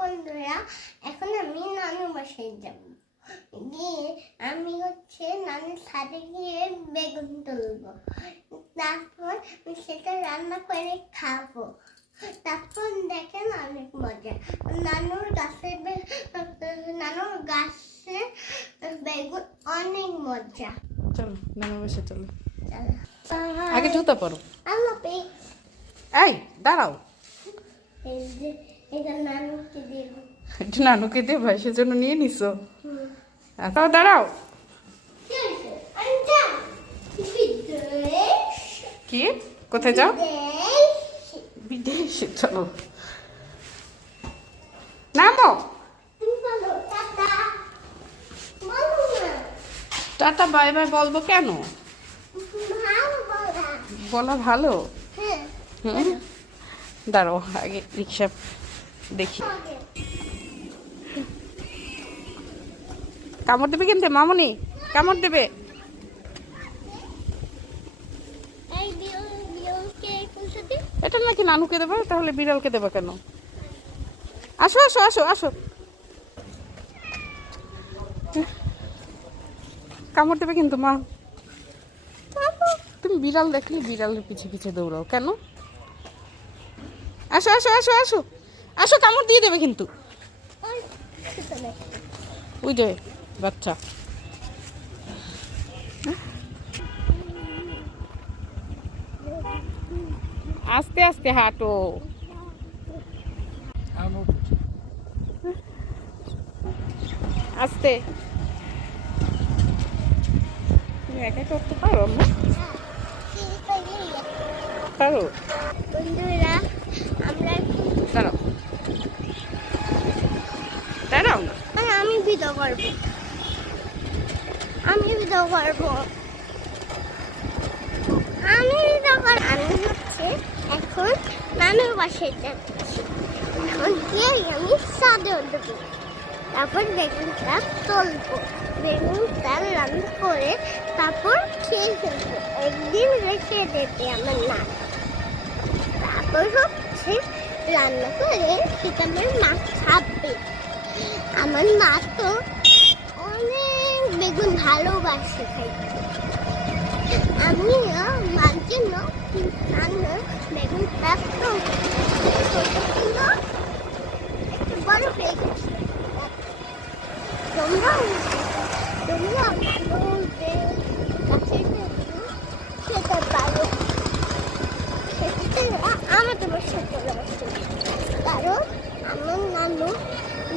বন্ধুরা, এখন আমি নানু বাসায় যাব। গিয়ে আমি নানুর সাথে গিয়ে বেগুন তুলবো, তারপর সেটা রান্না করে খাবো। তারপর দেখেন অনেক মজা। নানুর গাছে বেগুন অনেক মজা। চলো নানু বাসায় চলো। চলো আগে জুতা পরো। আল্লাহ। এই দাঁড়াও, এটা নানুকে দেব। এটা নানুকে দেবা, সেজন্য নিয়ে নিছো? তাও দাঁড়াও। কি কোথায় যাও? বিদেশে। চলো নামো। টাটা বাই বাই বলবো কেন? বলা ভালো। হুম, দাঁড়াও আগে রিক্সা দেখি। কামড় দেবে কিন্তু মামুনি, কামড় দেবে। এটা নাকি নানুকে দেবে, তাহলে বিড়ালকে দেবে কেন? আসো আসো আসো আসো। কামড় দেবে কিন্তু মা। তুমি বিড়াল দেখলে বিড়ালের পিছে পিছে দৌড়াও কেন? আসো আসো আসো আসো আসো, কামড় দিয়ে দেবে কিন্তু। ওই যে বাচ্চা। আস্তে আস্তে হাঁটো। আস্তে। তুমি একা করতে পারো না? পারো। বন্ধুরা, আমরা দাঁড়াও দাঁড়াও। আমি ভিডিও করব। আমি এখন নানুর বাসায় যাচ্ছি। এখন গিয়ে আমি ছাদে উঠবো, তারপর বেগুনটা তুলবো, বেগুনটা রান্না করে তারপর খেয়ে ফেলবো। একদিন রেখে দেবে আমার না, তারপর রান্না করে সেটা আমার মা খাবে। আমার মা তো অনেক বেগুন ভালোবাসে খাইতে। আমি মার জন্য বেগুনটা তো একটু বড় হয়ে গেছে। তোমরাও খেতে পারো। আমাদের বাসায় চলে আসে, কারণ আমার নানু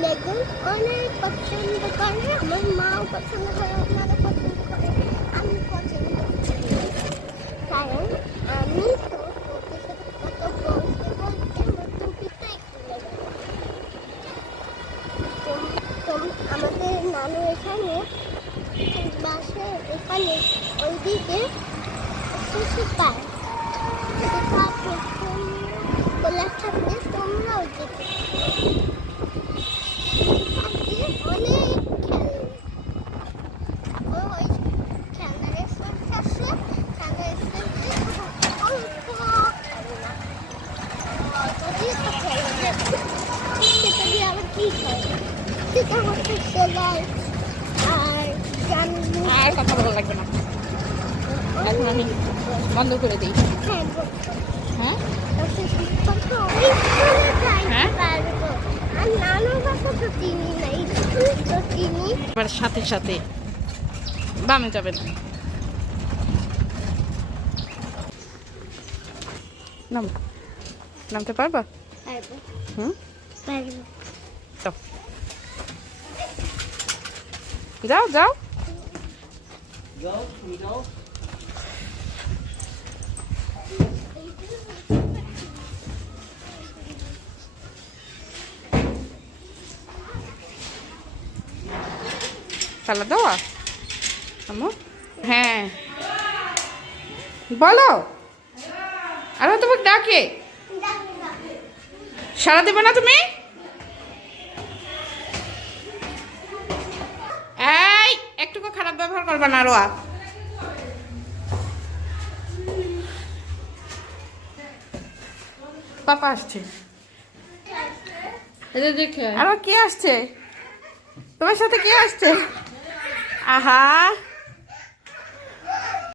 বেগুন অনেক পছন্দ করে, আমার মাও পছন্দ করে, আপনারা পছন্দ করে, আমি পছন্দ করি। কারণ আমি তো ওদের সাথে কত বলতে বলতে মতো পিঠাই খুলে গেল। আমাদের নানু এখানে বাসায় এখানে ওইদিকে শিকার খোলা থাকলে তোমরাও যেতে অনেক খেলার আছে, সেটা দিয়ে আবার কি করে, সেটা হচ্ছে সেলাই আর আর কথা বলা লাগবে না, এখন আমি বন্ধ করে দিই। হ্যাঁ এবার সাথে সাথে বামে যাবেন। নামতে পারবা? হুম, যাও যাও। তালা দেওয়া আম্মু? হ্যাঁ বলো। আরো তোমাকে ডাকে, সারা দেবে না তুমি? এই একটুকু খারাপ ব্যবহার করবে না রোয়া। পাপা আসছে। এটা দেখে আরো কে আসছে? তোমার সাথে কে আসছে? আহা